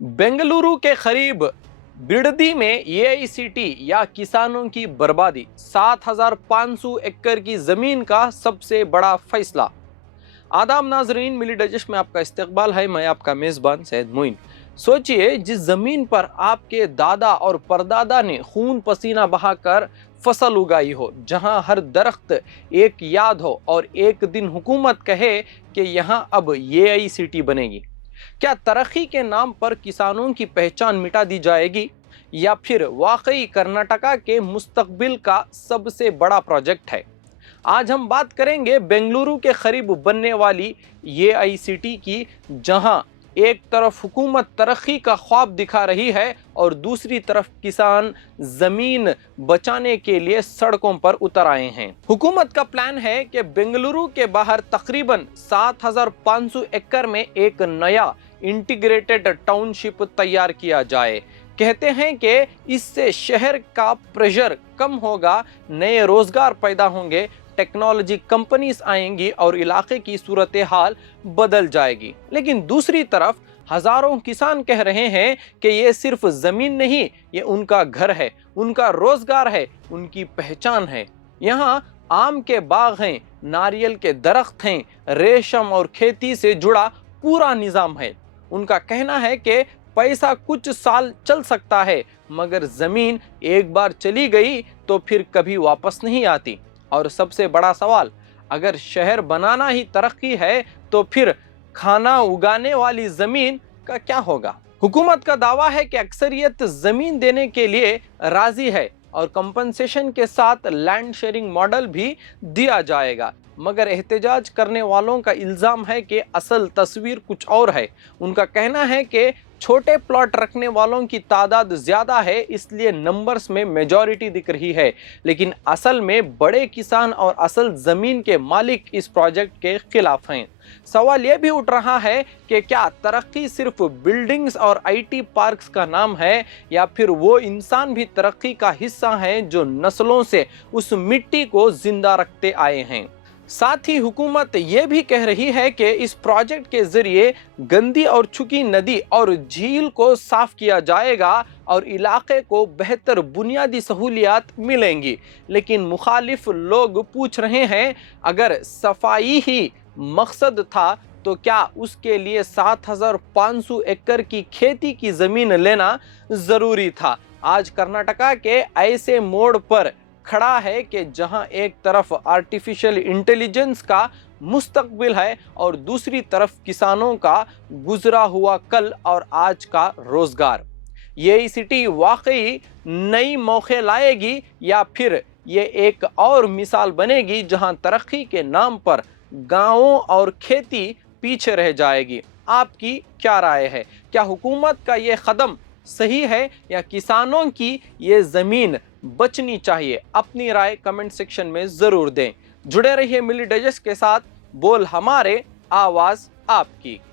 बेंगलुरु के करीब बिडदी में एआईसीटी या किसानों की बर्बादी, 7,500 एकड़ की जमीन का सबसे बड़ा फैसला। आदाब नाजरीन, मिली डाइजेस्ट में आपका इस्तकबाल है। मैं आपका मेज़बान सैयद मोइन। सोचिए, जिस ज़मीन पर आपके दादा और परदादा ने खून पसीना बहाकर फसल उगाई हो, जहां हर दरख्त एक याद हो और एक दिन हुकूमत कहे कि यहां अब एआईसीटी बनेगी। क्या तरक्की के नाम पर किसानों की पहचान मिटा दी जाएगी, या फिर वाकई कर्नाटका के मुस्तकबिल का सबसे बड़ा प्रोजेक्ट है? आज हम बात करेंगे बेंगलुरु के करीब बनने वाली एआईसीटी की, जहां एक तरफ हुकूमत तरक्की का ख्वाब दिखा रही है और दूसरी तरफ किसान जमीन बचाने के लिए सड़कों पर उतर आए हैं। हुकूमत का प्लान है कि बेंगलुरु के बाहर तकरीबन 7,500 एकड़ में एक नया इंटीग्रेटेड टाउनशिप तैयार किया जाए। कहते हैं कि इससे शहर का प्रेशर कम होगा, नए रोजगार पैदा होंगे, टेक्नोलॉजी कंपनीज आएंगी और इलाके की सूरत हाल बदल जाएगी। लेकिन दूसरी तरफ हजारों किसान कह रहे हैं कि ये सिर्फ जमीन नहीं, ये उनका घर है, उनका रोजगार है, उनकी पहचान है। यहाँ आम के बाग हैं, नारियल के दरख्त हैं, रेशम और खेती से जुड़ा पूरा निजाम है। उनका कहना है कि पैसा कुछ साल चल सकता है, मगर जमीन एक बार चली गई तो फिर कभी वापस नहीं आती। और सबसे बड़ा सवाल, अगर शहर बनाना ही तरक्की है तो फिर खाना उगाने वाली जमीन का क्या होगा? हुकूमत का दावा है कि अक्सरियत जमीन देने के लिए राजी है और कंपनसेशन के साथ लैंड शेयरिंग मॉडल भी दिया जाएगा, मगर एहतजाज करने वालों का इल्ज़ाम है कि असल तस्वीर कुछ और है। उनका कहना है कि छोटे प्लॉट रखने वालों की तादाद ज़्यादा है, इसलिए नंबर्स में मेजॉरिटी दिख रही है, लेकिन असल में बड़े किसान और असल ज़मीन के मालिक इस प्रोजेक्ट के खिलाफ हैं। सवाल यह भी उठ रहा है कि क्या तरक्की सिर्फ बिल्डिंग्स और आईटी पार्क्स का नाम है, या फिर वो इंसान भी तरक्की का हिस्सा हैं जो नस्लों से उस मिट्टी को जिंदा रखते आए हैं। साथ ही हुकूमत ये भी कह रही है कि इस प्रोजेक्ट के जरिए गंदी और चुकी नदी और झील को साफ किया जाएगा और इलाके को बेहतर बुनियादी सहूलियात मिलेंगी। लेकिन मुखालिफ लोग पूछ रहे हैं, अगर सफाई ही मकसद था तो क्या उसके लिए 7,500 एकड़ की खेती की जमीन लेना जरूरी था? आज कर्नाटका के ऐसे मोड़ पर खड़ा है कि जहां एक तरफ आर्टिफिशियल इंटेलिजेंस का मुस्तकबिल है और दूसरी तरफ किसानों का गुजरा हुआ कल और आज का रोजगार। ये सिटी वाकई नई मौके लाएगी, या फिर ये एक और मिसाल बनेगी जहां तरक्की के नाम पर गांवों और खेती पीछे रह जाएगी? आपकी क्या राय है? क्या हुकूमत का ये कदम सही है, या किसानों की ये जमीन बचनी चाहिए? अपनी राय कमेंट सेक्शन में जरूर दें। जुड़े रहिए मिली डाइजेस्ट के साथ। बोल हमारे, आवाज आपकी।